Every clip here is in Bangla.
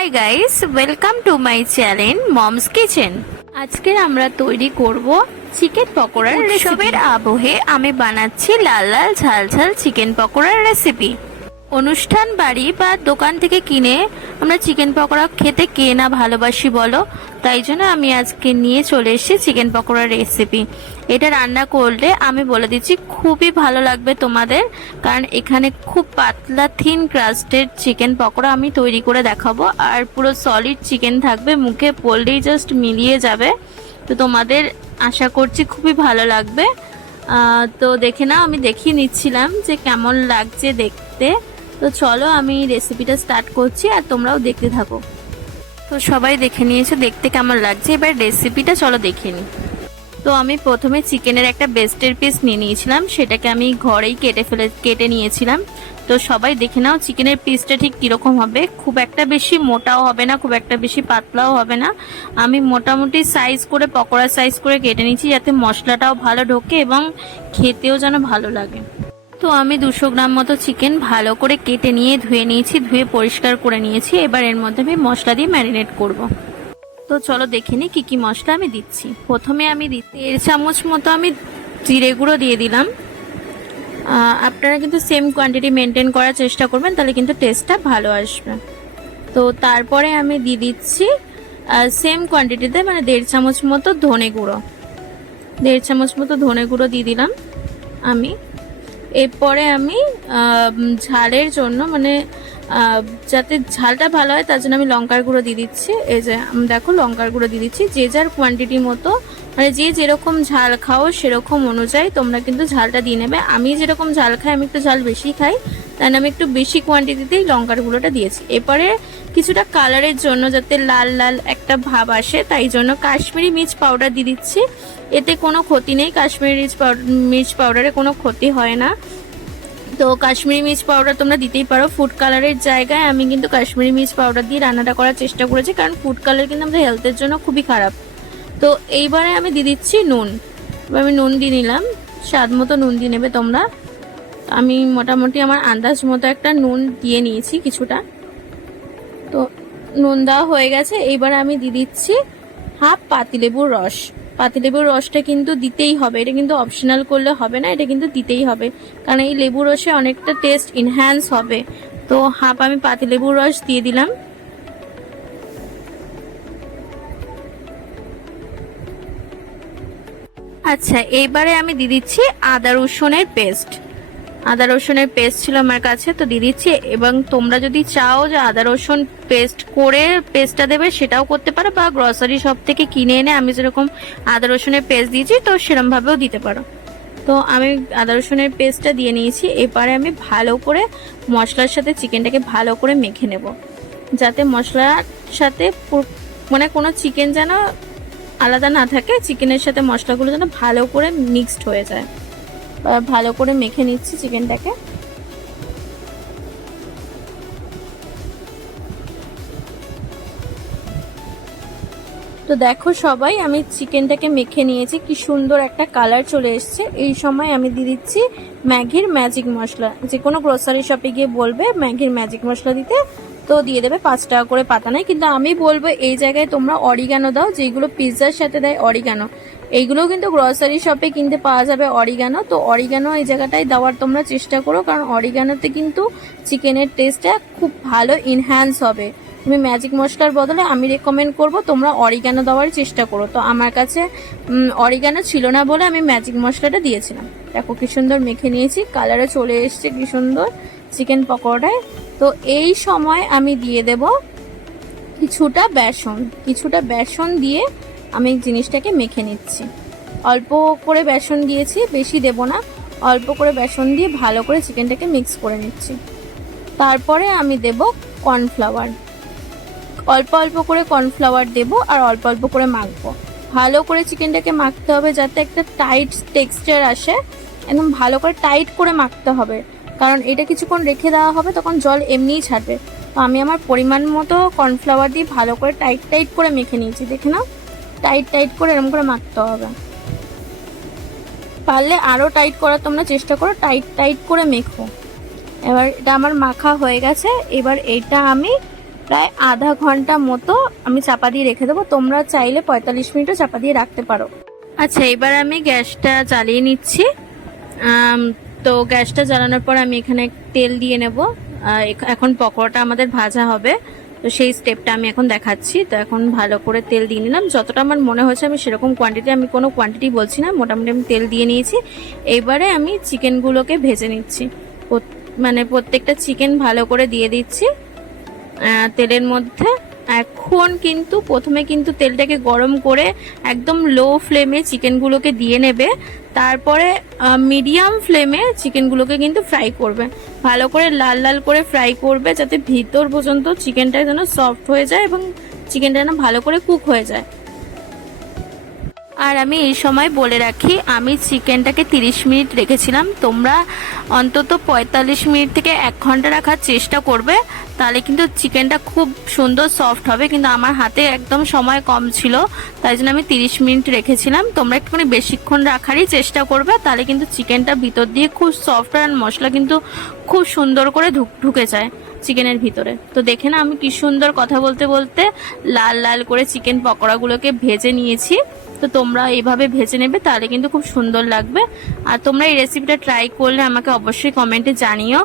Hi guys, welcome to my channel moms kitchen. আজকে আমরা তৈরি করব চিকেন পকোড়ার উৎসবের আবহে আমি বানাচ্ছি লাল লাল ঝাল ঝাল চিকেন পকোড়ার রেসিপি। অনুষ্ঠান বাড়ি বা দোকান থেকে কিনে আমরা চিকেন পকোড়া খেতে কে না ভালোবাসি বলো, তাই জন্য আমি আজকে নিয়ে চলে এসেছি চিকেন পকোড়ার রেসিপি। এটা রান্না করলে আমি বলে দিচ্ছি খুবই ভালো লাগবে তোমাদের, কারণ এখানে খুব পাতলা থিন ক্রাস্টেড চিকেন পকোড়া আমি তৈরি করে দেখাবো, আর পুরো সলিড চিকেন থাকবে, মুখে পড়লেই জাস্ট মিলিয়ে যাবে। তো তোমাদের আশা করছি খুবই ভালো লাগবে। তো দেখে নাও, আমি দেখিয়ে নিচ্ছিলাম যে কেমন লাগছে দেখতে। তো চলো আমি রেসিপিটা স্টার্ট করছি আর তোমরাও দেখতে থাকো। তো সবাই দেখে নিয়েছো দেখতে কেমন লাগছে, এবার রেসিপিটা চলো দেখে নিই। তো আমি প্রথমে চিকেনের একটা বেস্টের পিস নিয়ে নিয়েছিলাম, সেটাকে আমি ঘরেই কেটে নিয়েছিলাম। তো সবাই দেখে নাও চিকেনের পিসটা ঠিক কিরকম হবে, খুব একটা বেশি মোটাও হবে না, খুব একটা বেশি পাতলাও হবে না। আমি মোটামুটি সাইজ করে পকোড়া সাইজ করে কেটে নিয়েছি, যাতে মশলাটাও ভালো ঢোকে এবং খেতেও যেন ভালো লাগে। তো আমি 200 গ্রাম মতো চিকেন ভালো করে কেটে নিয়ে ধুয়ে নিয়েছি, ধুয়ে পরিষ্কার করে নিয়েছি। এবার এর মধ্যে আমি মশলা দিয়ে ম্যারিনেট করব। তো চলো দেখে নিই কি কি মশলা আমি দিচ্ছি। প্রথমে আমি 1.5 চামচ মতো আমি জিরে গুঁড়ো দিয়ে দিলাম। আপনারা কিন্তু সেম কোয়ান্টিটি মেনটেন করার চেষ্টা করবেন, তাহলে কিন্তু টেস্টটা ভালো আসবে। তো তারপরে আমি দিয়ে দিচ্ছি সেম কোয়ান্টিটিতে মানে 1.5 চামচ মতো ধনে গুঁড়ো, 1.5 চামচ মতো ধনে গুঁড়ো দিয়ে দিলাম আমি। এরপরে আমি ঝালের জন্য মানে যাতে ঝালটা ভালো হয় তার জন্য আমি লঙ্কার গুঁড়ো দিয়ে দিচ্ছি। এই যে দেখো লঙ্কার গুঁড়ো দিয়ে দিচ্ছি, যে যার কোয়ান্টিটি মতো মানে যে যেরকম ঝাল খাও সেরকম অনুযায়ী তোমরা কিন্তু ঝালটা দিয়ে নেবে। আমি যেরকম ঝাল খাই, আমি একটু ঝাল বেশি খাই, তাই আমি একটু বেশি কোয়ান্টিটিতেই লঙ্কার গুঁড়োটা দিয়েছি। এরপরে কিছুটা কালারের জন্য যাতে লাল লাল একটা ভাব আসে, তাই জন্য কাশ্মীরি মির্চ পাউডার দিয়ে দিচ্ছি। এতে কোনো ক্ষতি নেই, কাশ্মীরি মির্চ পাউডারে কোনো ক্ষতি হয় না। তো কাশ্মীরি মির্চ পাউডার তোমরা দিতেই পারো, ফুড কালারের জায়গায় আমি কিন্তু কাশ্মীরি মির্চ পাউডার দিয়ে রান্নাটা করার চেষ্টা করেছি, কারণ ফুড কালার কিন্তু আমাদের হেলথের জন্য খুবই খারাপ। তো এইবারে আমি দিয়ে দিচ্ছি নুন। আমি নুন দিয়ে নিলাম, স্বাদ মতো নুন দিয়ে নেবে তোমরা। আমি মোটামুটি আমার আন্দাজ মতো একটা নুন দিয়ে নিয়েছি কিছুটা। তো নুন দেওয়া হয়ে গেছে। এইবার আমি দিয়ে দিচ্ছি হাফ পাতিলেবুর রস। পাতিলেবুর রসটা কিন্তু দিতেই হবে, এটা কিন্তু অপশনাল করলে হবে না, এটা কিন্তু দিতেই হবে, কারণ এই লেবুর রসে অনেকটা টেস্ট এনহ্যান্স হবে। তো হাফ আমি পাতিলেবুর রস দিয়ে দিলাম। আচ্ছা, এইবারে আমি দিয়ে দিচ্ছি আদা রসুনের পেস্ট। আদা রসুনের পেস্ট ছিল আমার কাছে, তো দিয়ে দিচ্ছি। এবং তোমরা যদি চাও যে আদা রসুন পেস্ট করে পেস্টটা দেবে সেটাও করতে পারো, বা গ্রসারি শপ থেকে কিনে এনে আমি যেরকম আদা রসুনের পেস্ট দিয়েছি তো সেরকম ভাবেও দিতে পারো। তো আমি আদা রসুনের পেস্টটা দিয়ে নিয়েছি। এবারে আমি ভালো করে মশলার সাথে চিকেনটাকে ভালো করে মেখে নেব, যাতে মশলার সাথে মানে কোনো চিকেন যেন আলাদা না থাকে, চিকেনের সাথে মশলাগুলো যেন ভালো করে মিক্সড হয়ে যায়। ভালো করে মেখে নিচ্ছি চিকেনটাকে। তো দেখো সবাই, আমি চিকেনটাকে মেখে নিয়েছি, কি সুন্দর একটা কালার চলে এসছে। এই সময় আমি দিয়ে দিচ্ছি ম্যাগির ম্যাজিক মশলা। যে কোনো গ্রোসারি শপে গিয়ে বলবে ম্যাগির ম্যাজিক মশলা দিতে, তো দিয়ে দেবে 5 টাকা করে পাতা নেয়। কিন্তু আমি বলবো এই জায়গায় তোমরা অরিগানো দাও, যেগুলো পিৎজার সাথে দেয় অরিগানো। এইগুলোও কিন্তু গ্রোসারি শপে কিনতে পাওয়া যাবে অরিগানো। তো অরিগানো এই জায়গাটায় দেওয়ার তোমরা চেষ্টা করো, কারণ অরিগানোতে কিন্তু চিকেনের টেস্টটা খুব ভালো এনহ্যান্স হবে। তুমি ম্যাজিক মশলার বদলে আমি রেকমেন্ড করব তোমরা অরিগানো দেওয়ার চেষ্টা করো। তো আমার কাছে অরিগানো ছিল না বলে আমি ম্যাজিক মশলাটা দিয়েছিলাম। দেখো কি সুন্দর মেখে নিয়েছি, কালারে চলে এসছে কি সুন্দর চিকেন পকোড়ায়। তো এই সময় আমি দিয়ে দেব কিছুটা বেসন। কিছুটা বেসন দিয়ে আমি জিনিসটাকে মেখে নিচ্ছি। অল্প করে বেসন দিয়েছি, বেশি দেব না, অল্প করে বেসন দিয়ে ভালো করে চিকেনটাকে মিক্স করে নিচ্ছি। তারপরে আমি দেব কর্নফ্লাওয়ার। অল্প অল্প করে কর্নফ্লাওয়ার দেব আর অল্প অল্প করে মাখবো। ভালো করে চিকেনটাকে মাখতে হবে যাতে একটা টাইট টেক্সচার আসে, একদম ভালো করে টাইট করে মাখতে হবে, কারণ এটা কিছুক্ষণ রেখে দেওয়া হবে, তখন জল এমনিই ছাড়বে। তো আমি আমার পরিমাণ মতো কর্নফ্লাওয়ার দিয়ে ভালো করে টাইট করে মেখে নিয়েছি। দেখে নাও, টাইট করে এরকম করে মাখতে হবে। পারলে আরও টাইট করার তোমরা চেষ্টা করো, টাইট করে মেখো। এবার এটা আমার মাখা হয়ে গেছে। এবার এটা আমি প্রায় আধা ঘন্টা মতো আমি চাপা দিয়ে রেখে দেবো। তোমরা চাইলে 45 মিনিটও চাপা দিয়ে রাখতে পারো। আচ্ছা, এবার আমি গ্যাসটা জ্বালিয়ে নিচ্ছি। তো গ্যাসটা জ্বালানোর পর আমি এখানে তেল দিয়ে নেব। এখন পকোড়াটা আমাদের ভাজা হবে, তো সেই স্টেপটা আমি এখন দেখাচ্ছি। তো এখন ভালো করে তেল দিয়ে নিলাম, যতটা আমার মনে হচ্ছে আমি সেরকম কোয়ান্টিটি, আমি কোনো কোয়ান্টিটি বলছি না, মোটামুটি আমি তেল দিয়ে নিয়েছি। এইবারে আমি চিকেনগুলোকে ভেজে নিচ্ছি, মানে প্রত্যেকটা চিকেন ভালো করে দিয়ে দিচ্ছি তেলের মধ্যে। এখন কিন্তু প্রথমে কিন্তু তেলটাকে গরম করে একদম লো ফ্লেমে চিকেনগুলোকে দিয়ে নেবে, তারপরে মিডিয়াম ফ্লেমে চিকেনগুলোকে কিন্তু ফ্রাই করবে, ভালো করে লাল লাল করে ফ্রাই করবে, যাতে ভিতর পর্যন্ত চিকেনটা যেন সফট হয়ে যায় এবং চিকেনটা যেন ভালো করে কুক হয়ে যায়। আর আমি এই সময় বলে রাখি, আমি চিকেনটাকে 30 মিনিট রেখেছিলাম, তোমরা অন্তত 45 মিনিট থেকে 1 ঘন্টা রাখার চেষ্টা করবে, তাহলে কিন্তু চিকেনটা খুব সুন্দর সফট হবে। কিন্তু আমার হাতে একদম সময় কম ছিল, তাই জন্য আমি 30 মিনিট রেখেছিলাম। তোমরা একটুখানি বেশিক্ষণ রাখারই চেষ্টা করবে, তাহলে কিন্তু চিকেনটা ভিতর দিয়ে খুব সফট আর মশলা কিন্তু খুব সুন্দর করে ঢুকে যায় চিকেনের ভিতরে। তো দেখে না আমি কি সুন্দর কথা বলতে বলতে লাল লাল করে চিকেন পকোড়াগুলোকে ভেজে নিয়েছি। তো তোমরা এইভাবে ভেজে নেবে, তাহলে কিন্তু খুব সুন্দর লাগবে। আর তোমরা এই রেসিপিটা ট্রাই করলে আমাকে অবশ্যই কমেন্টে জানিও।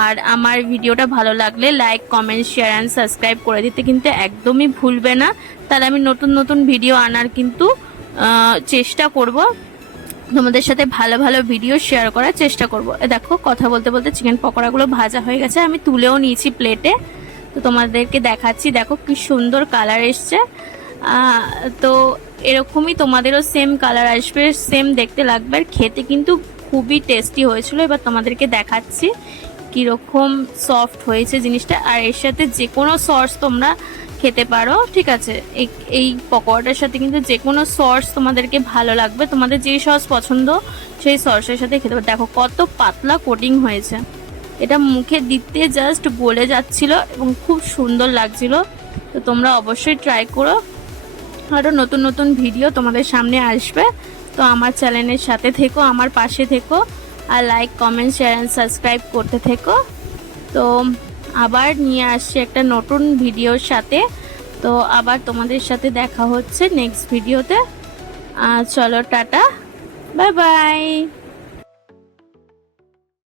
আর আমার ভিডিওটা ভালো লাগলে like, comment, share and subscribe করে দিতে কিন্তু একদমই ভুলবে না, তাহলে আমি নতুন নতুন ভিডিও আনার কিন্তু চেষ্টা করব, তোমাদের সাথে ভালো ভালো ভিডিও শেয়ার করার চেষ্টা করব। দেখো কথা বলতে বলতে চিকেন পকোড়াগুলো ভাজা হয়ে গেছে, আমি তুলেও নিয়েছি প্লেটে। তো তোমাদেরকে দেখাচ্ছি, দেখো কি সুন্দর কালার এসছে। তো এরকমই তোমাদেরও সেম কালার আসবে, সেম দেখতে লাগবে, আর খেতে কিন্তু খুবই টেস্টি হয়েছিল। এবার তোমাদেরকে দেখাচ্ছি কিরকম সফট হয়েছে জিনিসটা। আর এর সাথে যে কোনো সস তোমরা খেতে পারো, ঠিক আছে? এই পকোড়াটার সাথে কিন্তু যে কোনো সস তোমাদেরকে ভালো লাগবে, তোমাদের যেই সস পছন্দ সেই সসের সাথে খেতে পারো। দেখো কত পাতলা কোটিং হয়েছে, এটা মুখে দিতে জাস্ট গলে যাচ্ছিল এবং খুব সুন্দর লাগছিল। তো তোমরা অবশ্যই ট্রাই করো, আরও নতুন নতুন ভিডিও তোমাদের সামনে আসবে। তো আমার চ্যানেলের সাথে থেকো, আমার পাশে থেকো, আর like, comment, share and subscribe করতে থেকো। তো আবার নিয়ে আসছি একটা নতুন ভিডিওর সাথে। তো আবার তোমাদের সাথে দেখা হচ্ছে নেক্সট ভিডিওতে। চলো টাটা, বাই বাই।